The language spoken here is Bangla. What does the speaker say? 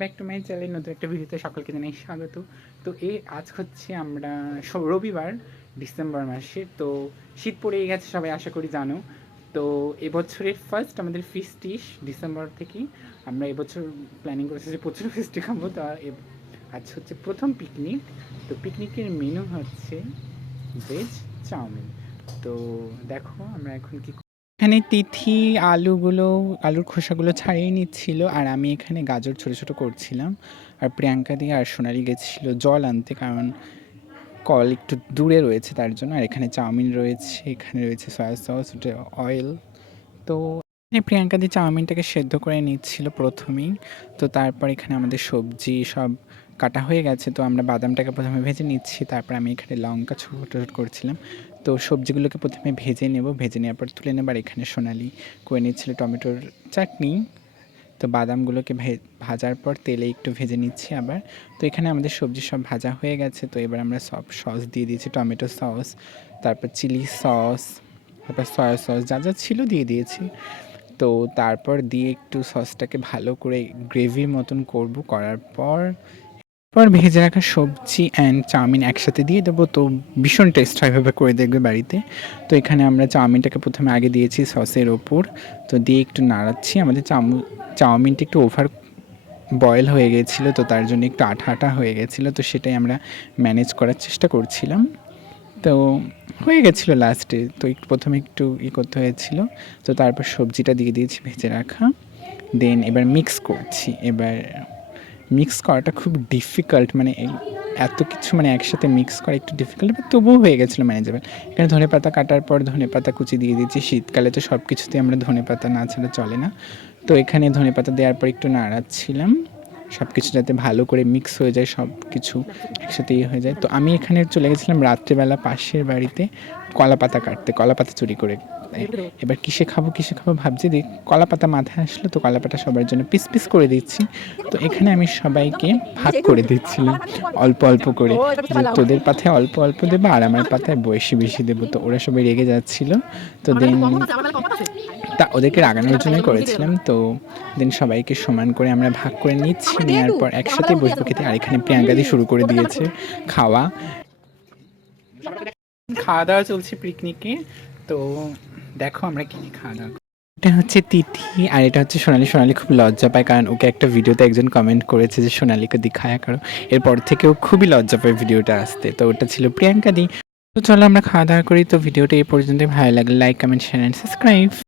ব্যাক টু মাই চ্যানেল নতুন একটা ভিডিওতে সকলকে জানাই স্বাগত। তো এ, আজ হচ্ছে আমরা রবিবার, ডিসেম্বর মাসে। তো শীত পড়েই গেছে, সবাই আশা করি জানো। তো এবছরের ফার্স্ট আমাদের ফিস্টিস ডিসেম্বর থেকেই। আমরা এবছর প্ল্যানিং করেছি যে প্রচুর ফিস্টি খাব। তো আজ হচ্ছে প্রথম পিকনিক তো পিকনিকের মেনু হচ্ছে ভেজ চাউমিন। তো দেখো আমরা এখন কি এখানে তিথি, আলুগুলো, আলুর খোসাগুলো ছাড়িয়ে নিচ্ছিল আর আমি এখানে গাজর ছোট ছোট করছিলাম আর প্রিয়াঙ্কা দিয়ে আর সোনালি গেছিল জল আনতে কারণ কল একটু দূরে রয়েছে তার জন্য আর এখানে চাউমিন রয়েছে, এখানে রয়েছে সয়া সস অয়েল তো এখানে প্রিয়াঙ্কা দিয়ে চাউমিনটাকে সেদ্ধ করে নিচ্ছিল প্রথমেই। তো তারপর এখানে আমাদের সবজি সব কাটা হয়ে গেছে, তো আমরা বাদামটাকে প্রথমে ভেজে নিচ্ছি, তারপর আমি এখানে লঙ্কা ছোট করছিলাম। তো সবজিগুলোকে প্রথমে ভেজে নেব, ভেজে নেওয়ার পর তুলে নেবার এখানে সোনালি করে নিচ্ছিল টমেটোর চাটনি। তো বাদামগুলোকে ভাজার পর তেলে একটু ভেজে নিচ্ছি আবার। তো এখানে আমাদের সবজি সব ভাজা হয়ে গেছে, তো এবার আমরা সব সস দিয়ে দিয়েছি, টমেটো সস, তারপর চিলি সস, তারপর সয়া সস যা যা ছিল দিয়ে দিয়েছি। তো তারপর দিয়ে একটু সসটাকে ভালো করে গ্রেভির মতন করব, করার পর পর ভেজে রাখা সবজি অ্যান্ড চাউমিন একসাথে দিয়ে দেবো। তো ভীষণ টেস্ট হয় এভাবে করে দেখবে বাড়িতে। তো এখানে আমরা চাউমিনটাকে প্রথমে আগে দিয়েছি সসের ওপর। তো দিয়ে একটু নাড়াচ্ছি। আমাদের চাউমিন চাউমিনটা একটু ওভার বয়েল হয়ে গেছিল, তো তার জন্য একটু আঠা আঠা হয়ে গেছিল। তো সেটাই আমরা ম্যানেজ করার চেষ্টা করছিলাম। তো হয়ে গেছিল লাস্টে তো একটু প্রথমে একটু ই করতে হয়েছিল। তো তারপর সবজিটা দিয়ে দিয়েছি ভেজে রাখা। দেন এবার মিক্স করছি। এবার মিক্স করাটা খুব ডিফিকাল্ট মানে এত কিছু মানে একসাথে মিক্স করা একটু ডিফিকাল্ট তবুও হয়ে গেছিল ম্যানেজেবল এখানে ধনে পাতা কাটার পর ধনে পাতা কুচি দিয়ে দিয়েছি শীতকালে তো সব কিছুতেই আমরা ধনে পাতা না ছাড়া চলে না। তো এখানে ধনে পাতা দেওয়ার পর একটু নাড়াচ্ছিলাম। সব কিছু যাতে ভালো করে মিক্স হয়ে যায় সব কিছু একসাথে ইয়ে হয়ে যায়। তো আমি এখানে চলে গেছিলাম রাত্রেবেলা পাশের বাড়িতে কলা পাতা কাটতে কলা পাতা চুরি করে এবার কিসে খাব কিসে খাব ভাবছি দেখ কলা পাতা মাথায় আসলো তো কলা পাতা সবার জন্য পিস পিস করে দিচ্ছি। তো এখানে আমি সবাইকে ভাগ করে দিচ্ছিলাম অল্প অল্প করে। তোদের পাতায় অল্প অল্প দেবো আর আমার পাতায় বেশি বেশি দেবো। তো ওরা সবাই রেগে যাচ্ছিল। তো দেন তা ওদেরকে রাগানোর জন্যই করেছিলাম। তো দেন সবাইকে সমান করে আমরা ভাগ করে নিচ্ছি। নেওয়ার পর একসাথে বসবো খেতে। আর এখানে প্রিয়াঙ্কা দিয়ে শুরু করে দিয়েছে খাওয়া। খাওয়া দাওয়া চলছে পিকনিকে তো দেখো আমরা কি কি খাওয়া দাওয়া এটা হচ্ছে তিথি আর এটা হচ্ছে সোনালি। সোনালি খুব লজ্জা পায় কারণ ওকে একটা ভিডিওতে একজন কমেন্ট করেছে যে, সোনালিকে দিখায়া করো। এরপর থেকেও খুবই লজ্জা পায় ভিডিওটা আসতে। তো ওটা ছিল প্রিয়াঙ্কা দি। তো চলো আমরা খাওয়া দাওয়া করি। তো ভিডিওটা এই পর্যন্ত ভালো লাগলে like comment share and subscribe